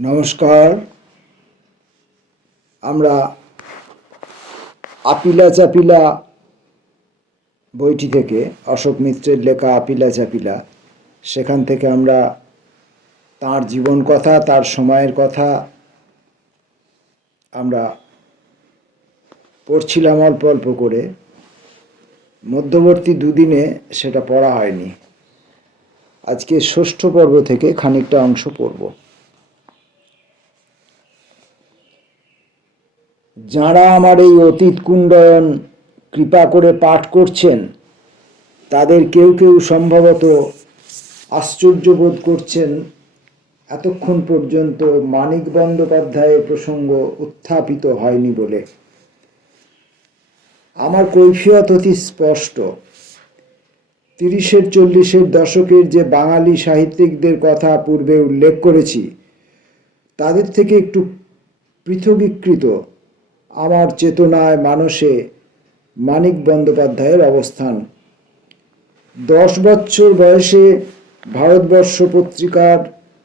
নমস্কার। আমরা আপিলা চাপিলা বইটি থেকে অশোক মিত্রের লেখা আপিলা চাপিলা। সেখান থেকে আমরা তার জীবন কথা, তার সময়ের কথা আমরা পড়ছিলাম অল্প অল্প করে। মধ্যবর্তী দুদিনে সেটা পড়া হয়নি। আজকে ষষ্ঠ পর্ব থেকে খানিকটা অংশ পড়ব। যাঁরা আমার এই অতীত কুণ্ডয়ন কৃপা করে পাঠ করছেন, তাদের কেউ কেউ সম্ভবত আশ্চর্য বোধ করছেন। এতক্ষণ পর্যন্ত মানিক বন্দ্যোপাধ্যায়ের প্রসঙ্গ উত্থাপিত হয়নি বলে। আমার কৈফিয়ত অতি স্পষ্ট। তিরিশের, চল্লিশের দশকের যে বাঙালি সাহিত্যিকদের কথা পূর্বে উল্লেখ করেছি, তাদের থেকে একটু পৃথকীকৃত। আমার চেতনায় মানসে মানিক বন্দ্যোপাধ্যায়ের অবস্থান। দশ বছর বয়সে ভারতবর্ষ পত্রিকার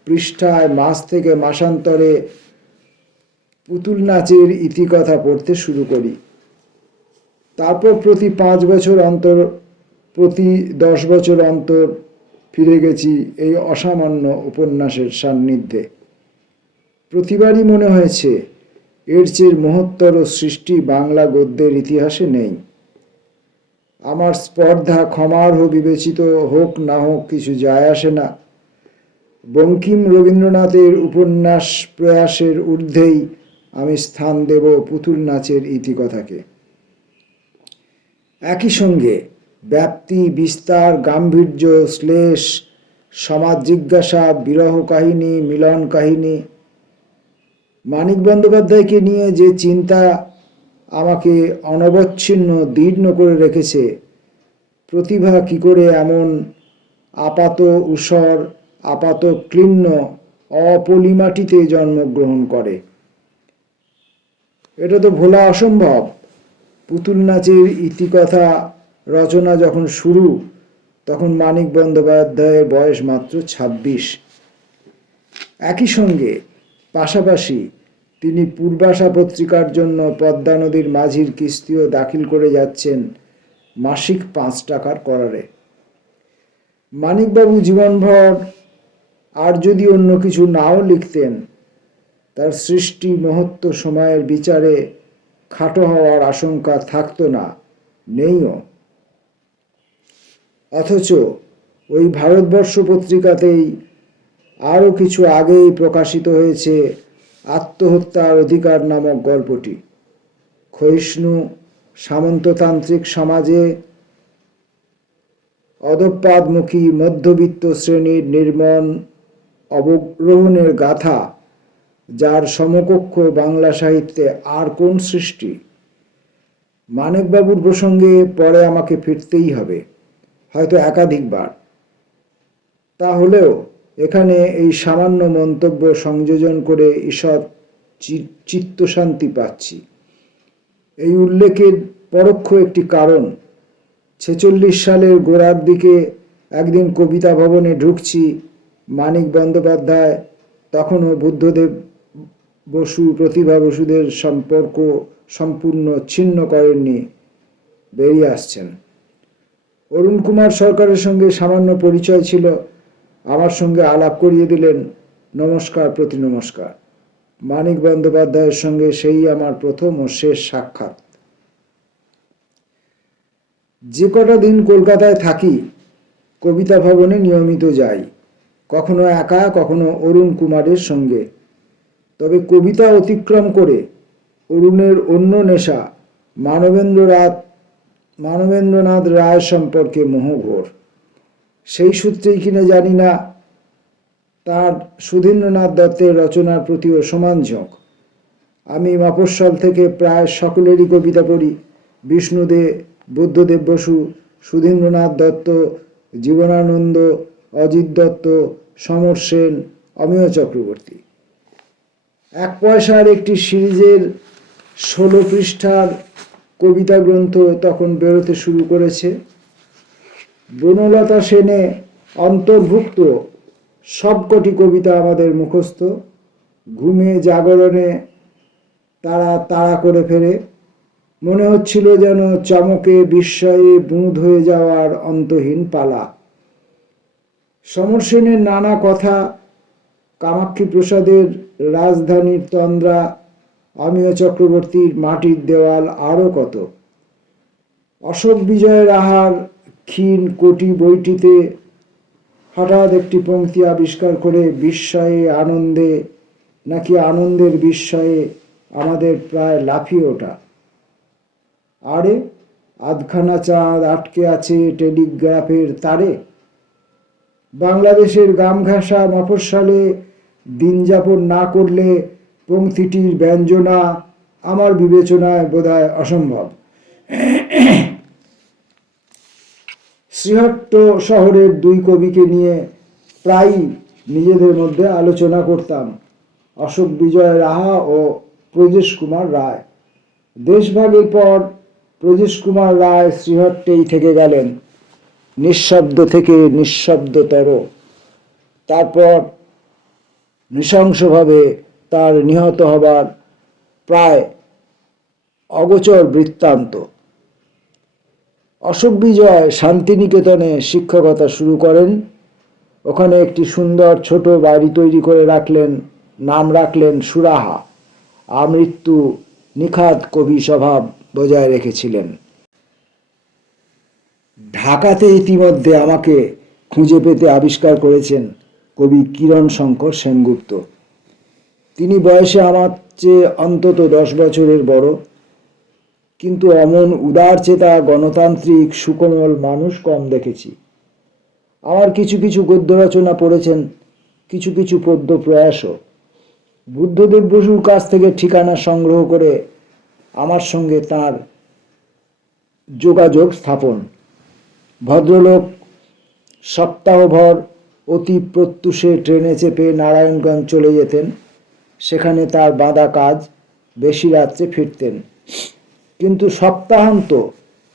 পৃষ্ঠায় মাস থেকে মাসান্তরে পুতুল নাচের ইতিকথা পড়তে শুরু করি। তারপর প্রতি পাঁচ বছর অন্তর, প্রতি দশ বছর অন্তর ফিরে গেছি এই অসামান্য উপন্যাসের সান্নিধ্যে। প্রতিবারই মনে হয়েছে এর চেয়ে মহত্তর সৃষ্টি বাংলা গদ্যের ইতিহাসে নেই। আমার স্পর্ধা ক্ষমার্হ বিবেচিত হোক না হোক কিছু যায় আসে না। বঙ্কিম রবীন্দ্রনাথের উপন্যাস প্রয়াসের ঊর্ধ্বেই আমি স্থান দেব পুতুল নাচের ইতিকথাকে। একই সঙ্গে ব্যাপ্তি, বিস্তার, গাম্ভীর্য, শ্লেষ, সমাজ জিজ্ঞাসা, বিরহ কাহিনী, মিলন কাহিনী মানিক বন্দ্যোপাধ্যায়কে নিয়ে যে চিন্তা আমাকে অনবচ্ছিন্ন, দীর্ণ করে রেখেছে, প্রতিভা কি করে এমন আপাত উসর, আপাত ক্লীর্ণ, অপলিমাটিতে জন্মগ্রহণ করে? এটা তো ভোলা অসম্ভব। পুতুল নাচের ইতিকথা, রচনা যখন শুরু, তখন মানিক বন্দ্যোপাধ্যায়ের বয়স মাত্র ছাব্বিশ। একই সঙ্গে পাশাপাশি তিনি পূর্বাশা পত্রিকার জন্য পদ্মা নদীর মাঝির কিস্তিও দাখিল করে যাচ্ছেন মাসিক পাঁচ টাকার করারে। মানিকবাবু জীবনভর আর যদি অন্য কিছু নাও লিখতেন, তার সৃষ্টি মহত্ব সময়ের বিচারে খাটো হওয়ার আশঙ্কা থাকতো না, নেইও। অথচ ওই ভারতবর্ষ পত্রিকাতেই আরও কিছু আগেই প্রকাশিত হয়েছে আত্মহত্যার অধিকার নামক গল্পটি। ক্ষয়িষ্ণু সামন্ততান্ত্রিক সমাজে অধপাদমুখী মধ্যবিত্ত শ্রেণির নির্মম অবগ্রহণের গাথা, যার সমকক্ষ বাংলা সাহিত্যে আর কোন সৃষ্টি? মানিকবাবুর প্রসঙ্গে পরে আমাকে ফিরতেই হবে, হয়তো একাধিকবার। তাহলেও এখানে এই সামান্য মন্তব্য সংযোজন করে ঈষৎ চিত্তশান্তি পাচ্ছি। এই উল্লেখের পরোক্ষ একটি কারণ, ছেচল্লিশ সালের গোড়ার দিকে একদিন কবিতা ভবনে ঢুকছি মানিক বন্দ্যোপাধ্যায়, তখনও বুদ্ধদেব বসু, প্রতিভা বসুদের সম্পর্ক সম্পূর্ণ ছিন্ন করেননি, বেরিয়ে আসছেন। অরুণ কুমার সরকারের সঙ্গে সামান্য পরিচয় ছিল আমার সঙ্গে আলাপ করিয়ে দিলেন। নমস্কার, প্রতি নমস্কার। মানিক বন্দ্যোপাধ্যায়ের সঙ্গে সেই আমার প্রথম ও শেষ সাক্ষাৎ। যে কটা দিন কলকাতায় থাকি, কবিতা ভবনে নিয়মিত যাই। কখনো একা, কখনো অরুণ কুমারের সঙ্গে। তবে কবিতা অতিক্রম করে অরুণের অন্য নেশা মানবেন্দ্রনাথ মানবেন্দ্রনাথ রায় সম্পর্কে মোহঘোর। সেই সূত্রেই কিনে জানি না, তার সুধীন্দ্রনাথ দত্তের রচনার প্রতিও সমান ঝোঁক। আমি মফস্বল থেকে প্রায় সকলেরই কবিতা পড়ি। বিষ্ণুদে, বুদ্ধদেব বসু, সুধীন্দ্রনাথ দত্ত, জীবনানন্দ, অজিত দত্ত, সমর সেন, অমিয় চক্রবর্তী। এক পয়সার একটি সিরিজের ষোলো পৃষ্ঠার কবিতা গ্রন্থ তখন বেরোতে শুরু করেছে। বনলতা সেনে অন্তর্ভুক্ত সবকটি কবিতা আমাদের মুখস্থ। ঘুমে জাগরণে তারা তাড়া করে ফেরে। মনে হচ্ছিল যেন চমকে বিস্ময়ে বুঁদ হয়ে যাওয়ার অন্তহীন পালা। সমর সেনের নানা কথা, কামাক্ষী প্রসাদের রাজধানীর তন্দ্রা, অমিয় চক্রবর্তীর মাটির দেওয়াল আরও কত? অশোক বিজয়ের রাহার ক্ষীণ কোটি বইটিতে হঠাৎ একটি পংক্তি আবিষ্কার করে বিস্ময়ে, আনন্দে, নাকি আনন্দের বিস্ময়ে আমাদের প্রায় লাফিয়ে ওঠা। আরে, আধখানা চাঁদ আটকে আছে টেলিগ্রাফের তারে। বাংলাদেশের গামঘাসা দিন যাপন না করলে পংক্তিটির ব্যঞ্জনা আমার বিবেচনায় বোধহয় অসম্ভব। শ্রীহট্ট শহরের দুই কবিকে নিয়ে প্রায়ই নিজেদের মধ্যে আলোচনা করতাম। অশোক বিজয় রাহা ও প্রজেশ কুমার রায়। দেশভাগের পর প্রজেশ কুমার রায় শ্রীহট্টেই থেকে গেলেন। নিঃশব্দ থেকে নিঃশব্দতর। তারপর নৃশংসভাবে তার নিহত হবার প্রায় অগোচর বৃত্তান্ত। অশোক বিজয় শান্তিনিকেতনে শিক্ষকতা শুরু করেন। ওখানে একটি সুন্দর ছোট বাড়ি তৈরি করে রাখলেন, নাম রাখলেন সুরাহা। আমৃত্যু নিখাত কবি স্বভাব বজায় রেখেছিলেন। ঢাকাতে ইতিমধ্যে আমাকে খুঁজে পেতে আবিষ্কার করেছেন কবি কিরণ শঙ্কর সেনগুপ্ত। তিনি বয়সে আমার চেয়ে অন্তত দশ বছরের বড়। কিন্তু অমন উদার চেতা গণতান্ত্রিক সুকোমল মানুষ কম দেখেছি। আমার কিছু কিছু গদ্য রচনা পড়েছেন, কিছু কিছু পদ্য প্রয়াসও। বুদ্ধদেব বসুর কাছ থেকে ঠিকানা সংগ্রহ করে আমার সঙ্গে তার যোগাযোগ স্থাপন। ভদ্রলোক সপ্তাহভর অতি প্রত্যুষে ট্রেনে চেপে নারায়ণগঞ্জ চলে যেতেন, সেখানে তার বাঁধা কাজ বেশি রাত্রে ফিরতেন। কিন্তু সপ্তাহান্ত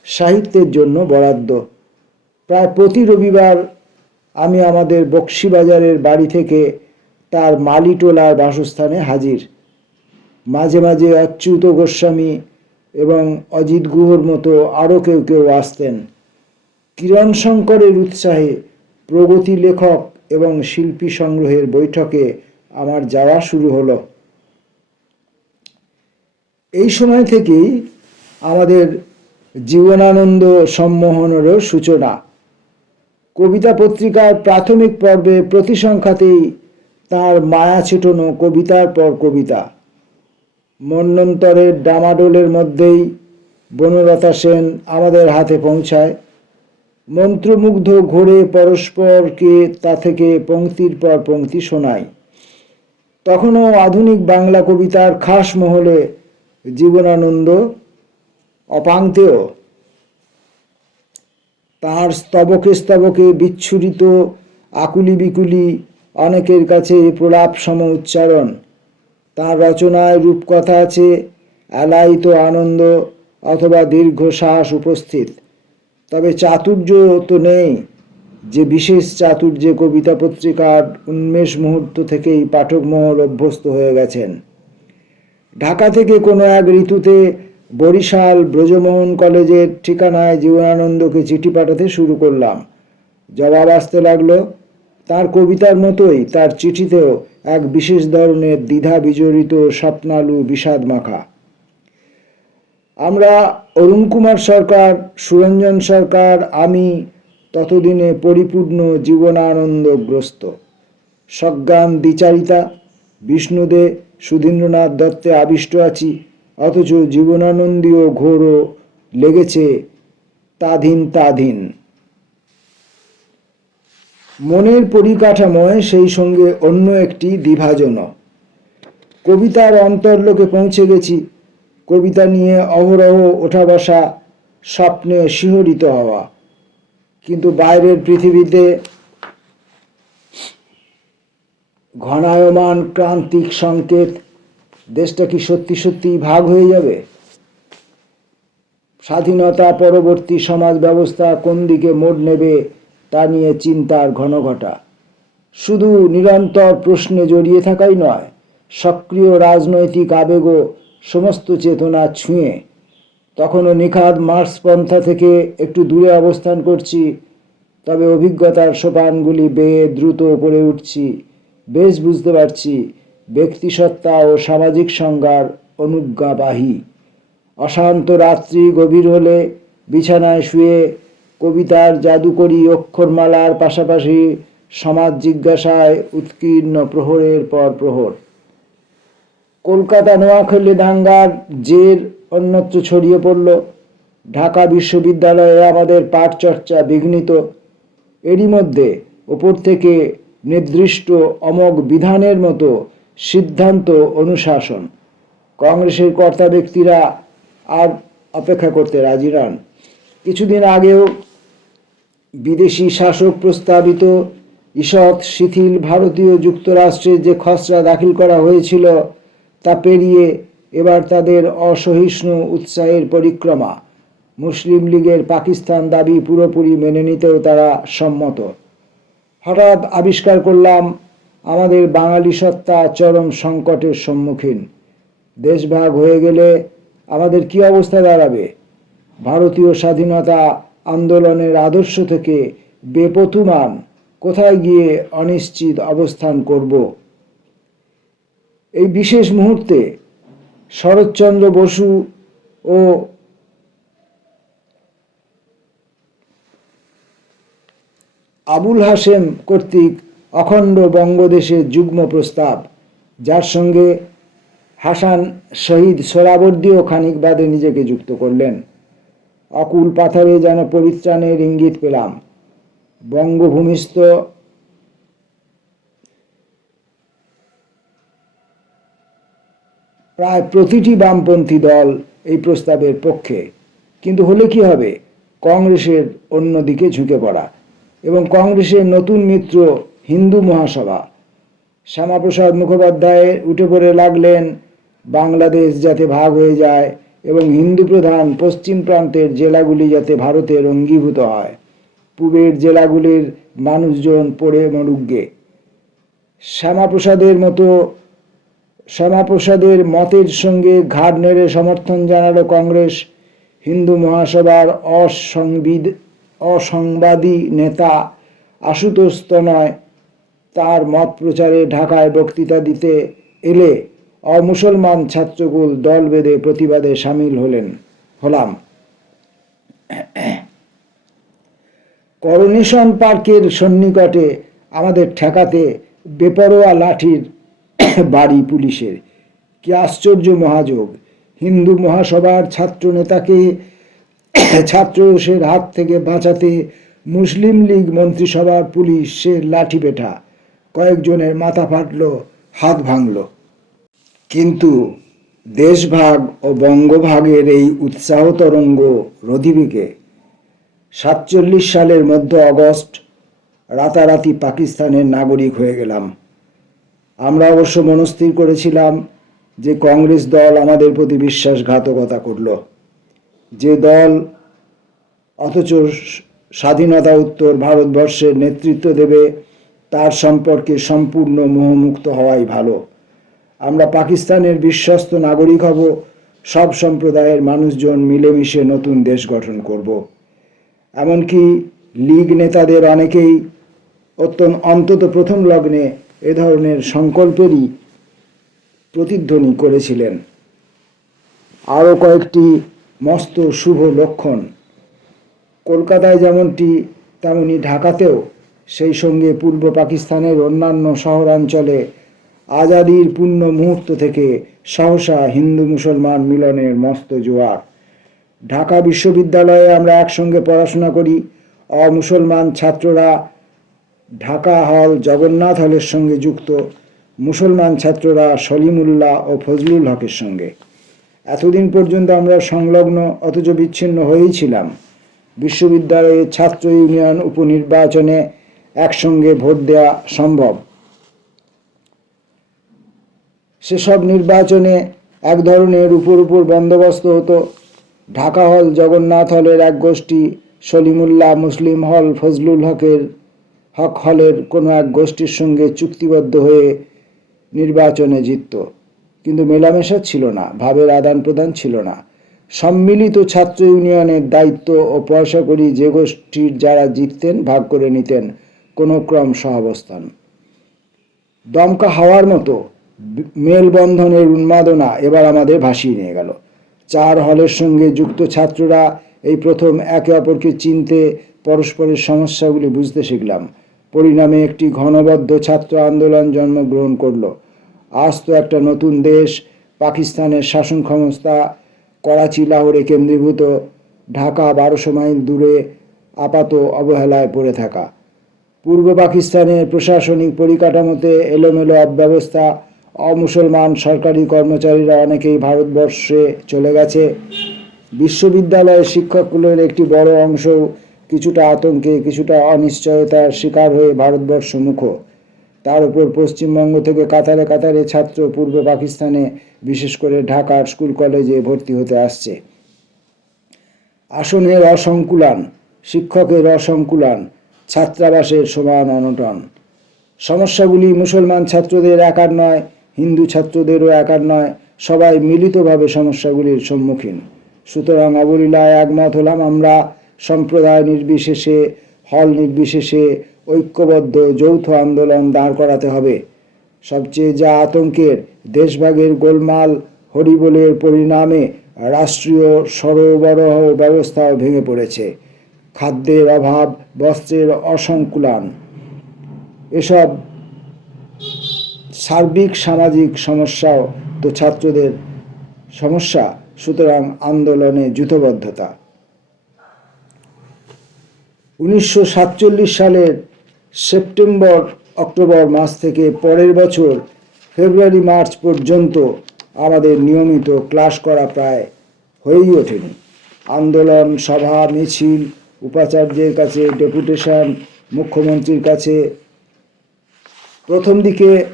সাহিত্যের জন্য বরাদ্দ। প্রায় প্রতি রবিবার আমি আমাদের বক্সিবাজারের বাড়ি থেকে তার মালিটোলার বাসস্থানে হাজির। মাঝে মাঝে অচ্যুত গোস্বামী এবং অজিত গুহর মতো আরও কেউ কেউ আসতেন। কিরণ শঙ্করের উৎসাহে প্রগতি লেখক এবং শিল্পী সংগ্রহের বৈঠকে আমার যাওয়া শুরু হলো। এই সময় থেকেই আমাদের জীবনানন্দ সম্মোহনেরও সূচনা। কবিতা পত্রিকার প্রাথমিক পর্বে প্রতি সংখ্যাতেই তাঁর মায়া ছিটানো কবিতার পর কবিতা। মন্বন্তরের ডামাডোলের মধ্যেই বনলতা সেন আমাদের হাতে পৌঁছায়। মন্ত্রমুগ্ধ ঘোরে পরস্পরকে তা থেকে পংক্তির পর পংক্তি শোনায়। তখনও আধুনিক বাংলা কবিতার খাস মহলে জীবনানন্দ অপাঙ্ক্তেয় তার স্তবকে স্তবকে বিচ্ছুরিত আকুলি বিকুলি অনেকের কাছে প্রলাপ সম উচ্চারণ। তাঁর রচনায় রূপকথা আছে এলায়িত আনন্দ অথবা দীর্ঘশ্বাস উপস্থিত। তবে চাতুর্য তো নেই, যে বিশেষ চাতুর্যে কবিতা পত্রিকার উন্মেষ মুহূর্ত থেকেই পাঠক মহল অভ্যস্ত হয়ে গেছেন। ঢাকা থেকে কোনো এক ঋতুতে বরিশাল ব্রজমোহন কলেজের ঠিকানায় জীবনানন্দকে চিঠি পাঠাতে শুরু করলাম। জবাব আসতে লাগল, তার কবিতার মতোই তার চিঠিতেও এক বিশেষ ধরনের দ্বিধা বিজড়িত স্বপ্নালু বিষাদ মাখা। আমরা অরুণ কুমার সরকার, সুরঞ্জন সরকার, আমি ততদিনে পরিপূর্ণ জীবনানন্দগ্রস্ত। সজ্ঞান দ্বিচারিতা, বিষ্ণুদে সুধীন্দ্রনাথ দত্তে আবিষ্ট আছি। অথচ জীবনানন্দীয় ঘোরও লেগেছে তাধীন তাধীন। মনের পরিকাঠামোয় সেই সঙ্গে অন্য একটি দ্বিভাজন কবিতার অন্তর্লোকে পৌঁছে গেছি। কবিতা নিয়ে অহরহ ওঠা বসা স্বপ্নে শিহরিত হওয়া। কিন্তু বাইরের পৃথিবীতে ঘনায়মান ক্রান্তিক সংকেত দেশটা কি সত্যি সত্যি ভাগ হয়ে যাবে? স্বাধীনতা পরবর্তী সমাজ ব্যবস্থা কোন দিকে মোড় নেবে তা নিয়ে চিন্তার ঘন ঘটা শুধু নিরন্তর প্রশ্নে জড়িয়ে থাকাই নয়, সক্রিয় রাজনৈতিক আবেগও সমস্ত চেতনা ছুঁয়ে। তখনও নিখাদ মার্স পন্থা থেকে একটু দূরে অবস্থান করছি, তবে অভিজ্ঞতার সোপানগুলি বেয়ে দ্রুত উপরে উঠছি, বেশ বুঝতে পারছি ব্যক্তিসত্তা ও সামাজিক সংজ্ঞার অনুজ্ঞাবাহী। অশান্ত রাত্রি গভীর হলে বিছানায় শুয়ে কবিতার জাদুকরী অক্ষরমালার পাশাপাশি সমাজ জিজ্ঞাসায় উৎকীর্ণ প্রহরের পর প্রহর। কলকাতা নোয়াখালী দাঙ্গার জের অন্যত্র ছড়িয়ে পড়ল। ঢাকা বিশ্ববিদ্যালয়ে আমাদের পাঠ চর্চা বিঘ্নিত। এরই মধ্যে ওপর থেকে নির্দিষ্ট অমোঘ বিধানের মতো সিদ্ধান্ত অনুশাসন। কংগ্রেসের কর্তা ব্যক্তিরা আর অপেক্ষা করতে রাজি নন। কিছুদিন আগেও বিদেশি শাসক প্রস্তাবিত ঈষৎ শিথিল ভারতীয় যুক্তরাষ্ট্রে যে খসড়া দাখিল করা হয়েছিল, তা পেরিয়ে এবার তাদের অসহিষ্ণু উৎসাহের পরিক্রমা। মুসলিম লীগের পাকিস্তান দাবি পুরোপুরি মেনে নিতেও তারা সম্মত। হঠাৎ আবিষ্কার করলাম আমাদের বাঙালি সত্তা চরম সংকটের সম্মুখীন। দেশভাগ হয়ে গেলে আমাদের কি অবস্থা দাঁড়াবে? ভারতীয় স্বাধীনতা আন্দোলনের আদর্শ থেকে বেপতুমান কোথায় গিয়ে অনিশ্চিত অবস্থান করব? এই বিশেষ মুহূর্তে শরৎচন্দ্র বসু ও আবুল হাসেম কর্তৃক অখণ্ড বঙ্গদেশের যুগ্ম প্রস্তাব, যার সঙ্গে হাসান শহীদ সোরাবর্দীও খানিক বাদে নিজেকে যুক্ত করলেন। অকুল পাথরে যেন পরিত্রাণের ইঙ্গিত পেলাম। বঙ্গভূমিস্থ প্রায় প্রতিটি বামপন্থী দল এই প্রস্তাবের পক্ষে। কিন্তু হলে কি হবে? কংগ্রেসের অন্যদিকে ঝুঁকে পড়া এবং কংগ্রেসের নতুন মিত্র হিন্দু মহাসভা। শ্যামাপ্রসাদ মুখোপাধ্যায় উঠে পড়ে লাগলেন, বাংলাদেশ যাতে ভাগ হয়ে যায় এবং হিন্দু প্রধান পশ্চিম প্রান্তের জেলাগুলি যাতে ভারতের অঙ্গীভূত হয়। পূবের জেলাগুলির মানুষজন পড়ে মরুগ্গে শ্যামাপ্রসাদের মতো, শ্যামাপ্রসাদের মতের সঙ্গে ঘাড় নেড়ে সমর্থন জানালো কংগ্রেস। হিন্দু মহাসভার অসংবিদ, অসংবাদী নেতা আশুতোষ তনয় তার মত প্রচারে ঢাকায় বক্তৃতা দিতে এলে অমুসলমান ছাত্রকুল দল বেঁধে প্রতিবাদে সামিল হলেন, হলাম। করোনেশন পার্কের সন্নিকটে আমাদের ঠেকাতে বেপরোয়া লাঠির বাড়ি পুলিশের। কি আশ্চর্য মহাযোগ। হিন্দু মহাসভার ছাত্র নেতাকে ছাত্রসের হাত থেকে বাঁচাতে মুসলিম লীগ মন্ত্রিসভার পুলিশ সে লাঠি পেটা কয়েকজনের মাথা ফাটল, হাত ভাঙল। কিন্তু দেশভাগ ও বঙ্গভাগের এই উৎসাহ তরঙ্গ রদিবিকে সাতচল্লিশ সালের মধ্য অগস্ট রাতারাতি পাকিস্তানের নাগরিক হয়ে গেলাম। আমরা অবশ্য মনস্থির করেছিলাম যে কংগ্রেস দল আমাদের প্রতি বিশ্বাসঘাতকতা করল। যে দল অথচ স্বাধীনতা উত্তর ভারতবর্ষের নেতৃত্ব দেবে তার সম্পর্কে সম্পূর্ণ মোহমুক্ত হওয়াই ভালো। আমরা পাকিস্তানের বিশ্বস্ত নাগরিক হব, সব সম্প্রদায়ের মানুষজন মিলেমিশে নতুন দেশ গঠন করব। এমনকি লীগ নেতাদের অনেকেই অত্যন্ত অন্তত প্রথম লগ্নে এ ধরনের সংকল্পেরই প্রতিধ্বনি করেছিলেন। আরও কয়েকটি মস্ত শুভ লক্ষণ। কলকাতায় যেমনটি, তেমনি ঢাকাতেও সেই সঙ্গে পূর্ব পাকিস্তানের অন্যান্য শহরাঞ্চলে আজাদির পূর্ণ মুহূর্ত থেকে সহসা হিন্দু মুসলমান মিলনের মস্ত জোয়ার। ঢাকা বিশ্ববিদ্যালয়ে আমরা একসঙ্গে পড়াশোনা করি। অমুসলমান ছাত্ররা ঢাকা হল জগন্নাথ হলের সঙ্গে যুক্ত। মুসলমান ছাত্ররা সলিমুল্লাহ ও ফজলুল হকের সঙ্গে। এতদিন পর্যন্ত আমরা সংলগ্ন অথচ বিচ্ছিন্ন হয়েই ছিলাম। বিশ্ববিদ্যালয়ের ছাত্র ইউনিয়ন উপনির্বাচনে একসঙ্গে ভোট দেওয়া সম্ভব। সেসব নির্বাচনে এক ধরনের উপর উপর বন্দোবস্ত হতো। ঢাকা হল জগন্নাথ হলের এক গোষ্ঠী, সলিমুল্লাহ মুসলিম হল ফজলুল হকের হক হলের কোনো এক গোষ্ঠীর সঙ্গে চুক্তিবদ্ধ হয়ে নির্বাচনে জিতত। কিন্তু মেলামেশা ছিল না, ভাবের আদান প্রদান ছিল না। সম্মিলিত ছাত্র ইউনিয়নের দায়িত্ব ও পয়সা করি যে গোষ্ঠীর যারা জিততেন, ভাগ করে নিতেন। কোনো ক্রম সহাবস্থান। দমকা হাওয়ার মতো মেলবন্ধনের উন্মাদনা এবার আমাদের ভাসিয়ে নিয়ে গেল। চার হলের সঙ্গে যুক্ত ছাত্ররা এই প্রথম একে অপরকে চিনতে পরস্পরের সমস্যাগুলি বুঝতে শিখলাম। পরিণামে একটি ঘনবদ্ধ ছাত্র আন্দোলন জন্মগ্রহণ করল। আজ তো একটা নতুন দেশ, পাকিস্তানের শাসন ক্ষমতা, করাচি, লাহোরে কেন্দ্রীভূত, ঢাকা বারোশো মাইল দূরে আপাত অবহেলায় পড়ে থাকা। পূর্ব পাকিস্তানের প্রশাসনিক পরিকাঠামোতে এলোমেলো অব্যবস্থা, অমুসলমান সরকারি কর্মচারীরা অনেকেই ভারতবর্ষে চলে গেছে। বিশ্ববিদ্যালয়ের শিক্ষকগুলোর একটি বড় অংশ কিছুটা আতঙ্কে, কিছুটা অনিশ্চয়তার শিকার হয়ে ভারতবর্ষ মুখ। তার উপর পশ্চিমবঙ্গ থেকে কাতারে কাতারে ছাত্র পূর্ব পাকিস্তানে, বিশেষ করে ঢাকার স্কুল কলেজে ভর্তি হতে আসছে। আসনের অসংকুলান, শিক্ষকের অসংকুলান ছাত্রাবাসের সমান অনটন। সমস্যাগুলি মুসলমান ছাত্রদের একার নয়, হিন্দু ছাত্রদেরও একার নয়, সবাই মিলিতভাবে সমস্যাগুলির সম্মুখীন। সুতরাং অবলীলায় একমত হলাম আমরা, সম্প্রদায় নির্বিশেষে, হল নির্বিশেষে ঐক্যবদ্ধ যৌথ আন্দোলন দাঁড় করাতে হবে। সবচেয়ে যা আতঙ্কের, দেশভাগের গোলমাল হরিবোলের পরিণামে রাষ্ট্রীয় সরবরাহ ব্যবস্থাও ভেঙে পড়েছে। খাদ্যের অভাব, বস্ত্রের অসংকুলান, এসব সার্বিক সামাজিক সমস্যাও তো ছাত্রদের সমস্যা। সুতরাং আন্দোলনে যুথবদ্ধতা। উনিশশো সাতচল্লিশ সালের সেপ্টেম্বর, অক্টোবর মাস থেকে পরের বছর ফেব্রুয়ারি, মার্চ পর্যন্ত আমাদের নিয়মিত ক্লাস করা প্রায় হয়েই ওঠেনি। আন্দোলন, সভা, মিছিল উপাচার্যের কাছে, ডেপুটেশন, মুখ্যমন্ত্রীর কাছে, প্রথম দিকে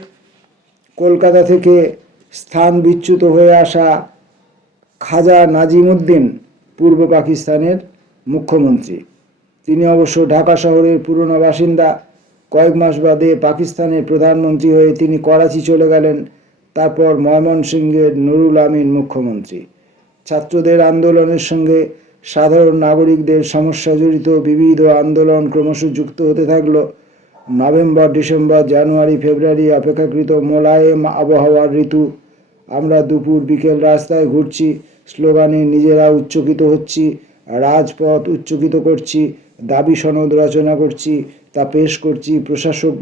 কলকাতা থেকে স্থান বিচ্যুত হয়ে আসা খাজা নাজিমুদ্দিন, পূর্ব পাকিস্তানের মুখ্যমন্ত্রী। তিনি অবশ্য ঢাকা শহরের পুরনো বাসিন্দা। কয়েক মাস বাদে পাকিস্তানের প্রধানমন্ত্রী হয়ে তিনি করাচি চলে গেলেন। তারপর ময়মনসিংহের নুরুল আমিন মুখ্যমন্ত্রী। ছাত্রদের আন্দোলনের সঙ্গে সাধারণ নাগরিকদের সমস্যা জড়িত বিবিধ আন্দোলন ক্রমশ যুক্ত হতে থাকল। নভেম্বর, ডিসেম্বর, জানুয়ারি, ফেব্রুয়ারি অপেক্ষাকৃত মোলায়েম আবহাওয়ার ঋতু। আমরা দুপুর, বিকেল রাস্তায় ঘুরছি, স্লোগানে নিজেরা উচ্চকিত হচ্ছি, রাজপথ উচ্চকিত করছি, দাবি সনদ রচনা করছি, তা পেশ করছি প্রশাসক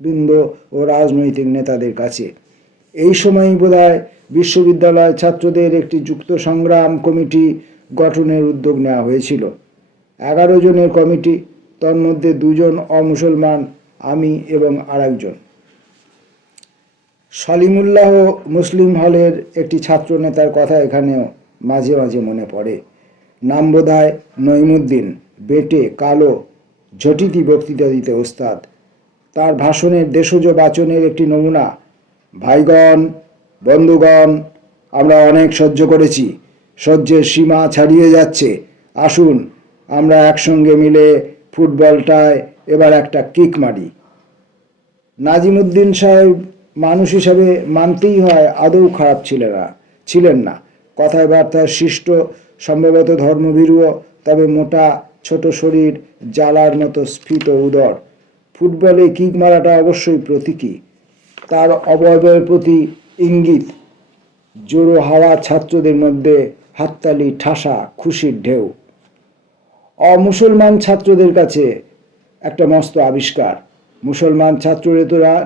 বৃন্দ ও রাজনৈতিক নেতাদের কাছে। এই সময়ই বোধহয় বিশ্ববিদ্যালয় ছাত্রদের একটি যুক্ত সংগ্রাম কমিটি গঠনের উদ্যোগ নেওয়া হয়েছিল। এগারো জনের কমিটি, তন্মধ্যে দুজন অমুসলমান, আমি এবং আরেকজন। সলিমুল্লাহ মুসলিম হলের একটি ছাত্র নেতার কথা এখানেও মাঝে মাঝে মনে পড়ে। নাম বোধহয় নইমুদ্দিন বেটে, কালো ঝটিতি বক্তৃতা দিতে ওস্তাদ। তার ভাষণের দেশজ বাচনের একটি নমুনা, ভাইগণ, বন্ধুগণ, আমরা অনেক সহ্য করেছি। সহ্যের সীমা ছাড়িয়ে যাচ্ছে। আসুন, আমরা একসঙ্গে মিলে ফুটবলটায় এবার একটা কিক মারি। নাজিমুদ্দিন সাহেব মানুষ হিসাবে মানতেই হয় আদৌ খারাপ ছিলেন ছিলেন না। কথায় বার্তায় শিষ্ট সম্ভবত ধর্মভীরুও তবে মোটা, ছোট শরীর, জ্বালার মতো স্ফীত উদর। ফুটবলে কিক মারাটা অবশ্যই প্রতীকী। তার অবয়বের প্রতি ইঙ্গিত। জোরো হাওয়া ছাত্রদের মধ্যে হাততালি, ঠাসা, খুশির ঢেউ। অমুসলমান ছাত্রদের কাছে একটা মস্ত আবিষ্কার। মুসলমান ছাত্র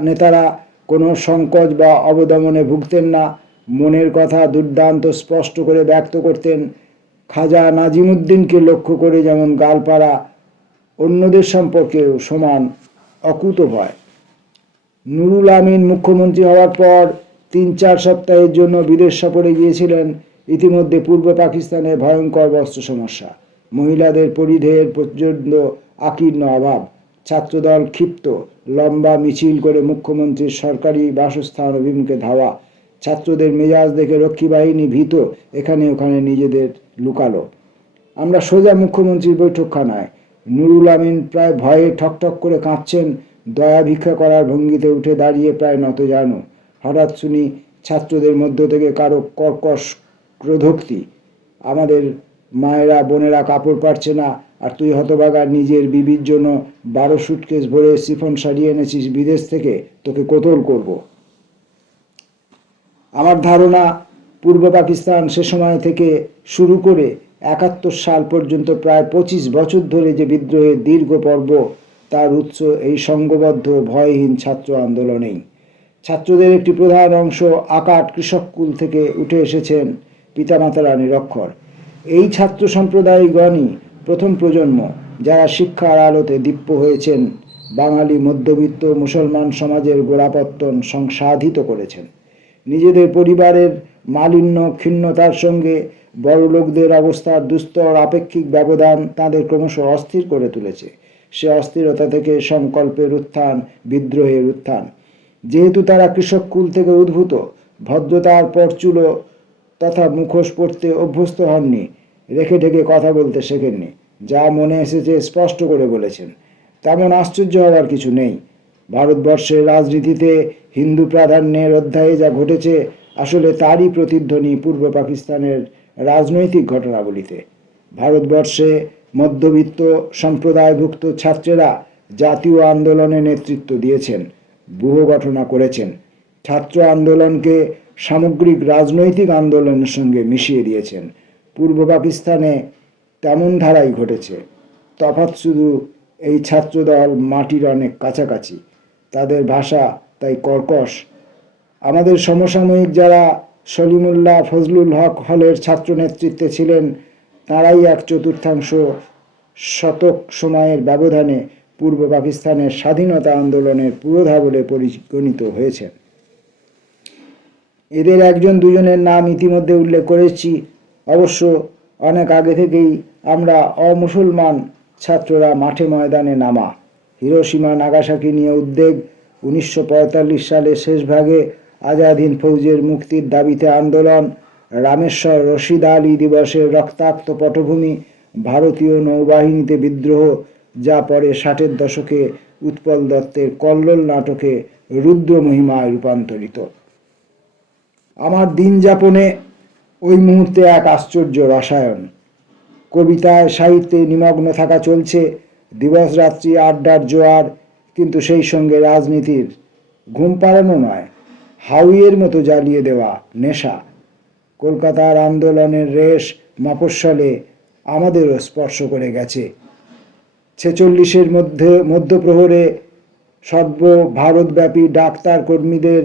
নেতারা কোনো সংকোচ বা অবদমনে ভুগতেন না। মনের কথা দুর্দান্ত স্পষ্ট করে ব্যক্ত করতেন। খাজা নাজিমুদ্দিনকে লক্ষ্য করে যেমন গালপাড়া অন্যদের সম্পর্কেও সমান অকুত ভয়। নুরুল আমিন মুখ্যমন্ত্রী হওয়ার পর তিন চার সপ্তাহের জন্য বিদেশ সফরে গিয়েছিলেন। ইতিমধ্যে পূর্ব পাকিস্তানে ভয়ঙ্কর বস্ত্র সমস্যা। মহিলাদের পরিধেয়ের পর্যন্ত আকীর্ণ অভাব। ছাত্রদল ক্ষিপ্ত, লম্বা মিছিল করে মুখ্যমন্ত্রীর সরকারি বাসস্থান অভিমুখে ধাওয়া। ছাত্রদের মেজাজ দেখে রক্ষী বাহিনী ভীত, এখানে ওখানে নিজেদের লুকালো। আমরা সোজা মুখ্যমন্ত্রীর বৈঠকখানায়। নুরুল আমিন প্রায় ভয়ে ঠকঠক করে কাঁদছেন, দয়া ভিক্ষা করার ভঙ্গিতে উঠে দাঁড়িয়ে প্রায় নত জানো হঠাৎ শুনি ছাত্রদের মধ্য থেকে কারও কর্কশ ক্রোধোক্তি। আমাদের মায়েরা, বোনেরা কাপড় পারছে না, আর তুই হতভাগা নিজের বিবির জন্য বারো সুটকেস ভরে সিফন সারিয়ে এনেছিস বিদেশ থেকে, তোকে কোতল করব। আমার ধারণা, পূর্ব পাকিস্তান সে সময় থেকে শুরু করে একাত্তর সাল পর্যন্ত প্রায় পঁচিশ বছর ধরে যে বিদ্রোহের দীর্ঘ পর্ব, তার উৎস এই সংঘবদ্ধ ভয়হীন ছাত্র আন্দোলনেই। ছাত্রদের একটি প্রধান অংশ আকাট কৃষককুল থেকে উঠে এসেছেন। পিতামাতারা নিরক্ষর এই ছাত্র সম্প্রদায়গণই প্রথম প্রজন্ম যারা শিক্ষার আলোতে দীপ্য হয়েছেন, বাঙালি মধ্যবিত্ত মুসলমান সমাজের গোড়াপত্তন সংসাধিত করেছেন। নিজেদের পরিবারের মালিন্য ক্ষীণতার সঙ্গে বড়লোকদের অবস্থার দুস্তর আপেক্ষিক ব্যবধান তাদের ক্রমশ অস্থির করে তুলেছে। সে অস্থিরতা থেকে সংকল্পের উত্থান, বিদ্রোহের উত্থান। যেহেতু তারা কৃষক কুল থেকে উদ্ভূত, ভদ্রতার পরচুল তথা মুখোশ পড়তে অভ্যস্ত হননি। রেখে ঢেকে কথা বলতে শেখেননি। যা মনে এসেছে স্পষ্ট করে বলেছেন। তেমন আশ্চর্য হওয়ার কিছু নেই। ভারতবর্ষের রাজনীতিতে হিন্দু প্রাধান্যের অধ্যায়ে যা ঘটেছে, আসলে তারই প্রতিধ্বনি পূর্ব পাকিস্তানের রাজনৈতিক ঘটনাবলিতে। ভারতবর্ষে মধ্যবিত্ত সম্প্রদায়ভুক্ত ছাত্রেরা জাতীয় আন্দোলনে নেতৃত্ব দিয়েছেন গঠনা করেছেন। ছাত্র আন্দোলনকে সামগ্রিক রাজনৈতিক আন্দোলনের সঙ্গে মিশিয়ে দিয়েছেন। পূর্ব পাকিস্তানে তেমন ধারাই ঘটেছে। তফাৎ শুধু এই ছাত্রদল মাটির অনেক কাছাকাছি। তাদের ভাষা তাই কর্কশ। আমাদের সমসাময়িক যারা সলিমুল্লাহ ফজলুল হক হলের ছাত্র নেতৃত্বে ছিলেন, তারাই এক চতুর্থাংশ শতক সময়ের ব্যবধানে পূর্ব পাকিস্তানের স্বাধীনতা আন্দোলনের পুরোধা বলে পরিগণিত হয়েছেন। এদের একজন দুজনের নাম ইতিমধ্যে উল্লেখ করেছি। অবশ্য অনেক আগে থেকেই আমরা অমুসলমান ছাত্ররা মাঠে ময়দানে নামা। হিরোসীমা নাগাসাকি নিয়ে উদ্বেগ, উনিশশো সালে শেষ ভাগে আজাদিন ফৌজের মুক্তির দাবিতে আন্দোলন, রামেশ্বর রশিদ আলী দিবসের রক্তাক্ত পটভূমি, ভারতীয় নৌবাহিনীতে বিদ্রোহ, যা পরে ষাটের দশকে উৎপল দত্তের কল্লোল নাটকে রুদ্র মহিমায় রূপান্তরিত। আমার দিন যাপনে ওই মুহূর্তে এক আশ্চর্য রসায়ন। কবিতায় সাহিত্যে নিমগ্ন থাকা চলছে দিবস রাত্রি আড্ডার জোয়ার, কিন্তু সেই সঙ্গে রাজনীতির ঘুম পাড়ানো নয় হাউইয়ের মতো জ্বালিয়ে দেওয়া নেশা। কলকাতার আন্দোলনের রেশ মফস্বলে আমাদেরও স্পর্শ করে গেছে। ছেচল্লিশের মধ্যে মধ্যপ্রহরে সর্ব ভারতব্যাপী ডাক্তার কর্মীদের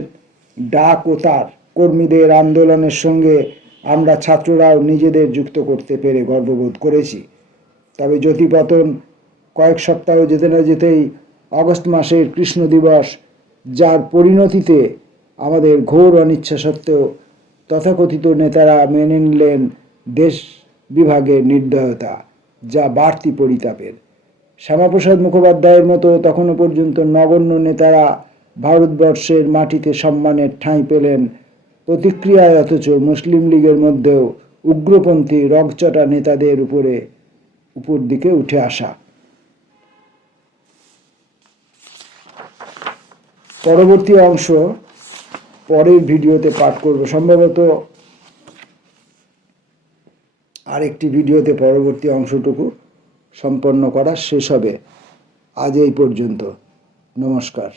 ডাক ও তার কর্মীদের আন্দোলনের সঙ্গে আমরা ছাত্ররাও নিজেদের যুক্ত করতে পেরে গর্ববোধ করেছি। তবে জ্যোতিপতন কয়েক সপ্তাহ যেতে না যেতেই আগস্ট মাসের কৃষ্ণ দিবস, যার পরিণতিতে আমাদের ঘোর অনিচ্ছা সত্ত্বেও তথাকথিত নেতারা মেনে নিলেন দেশ বিভাগের নির্দয়তা, যা বাড়তি পরিতাপের। শ্যামাপ্রসাদ মুখোপাধ্যায়ের মতো তখনও পর্যন্ত নগণ্য নেতারা ভারতবর্ষের মাটিতে সম্মানের ঠাঁই পেলেন প্রতিক্রিয়ায় অথচ মুসলিম লীগের মধ্যেও উগ্রপন্থী রগচটা নেতাদের উপরে, উপর দিকে উঠে আসা। পরবর্তী অংশ পরের ভিডিওতে পাঠ করব। সম্ভবত আরেকটি ভিডিওতে পরবর্তী অংশটুকু সম্পন্ন করা শেষ হবে। আজ এই পর্যন্ত। নমস্কার।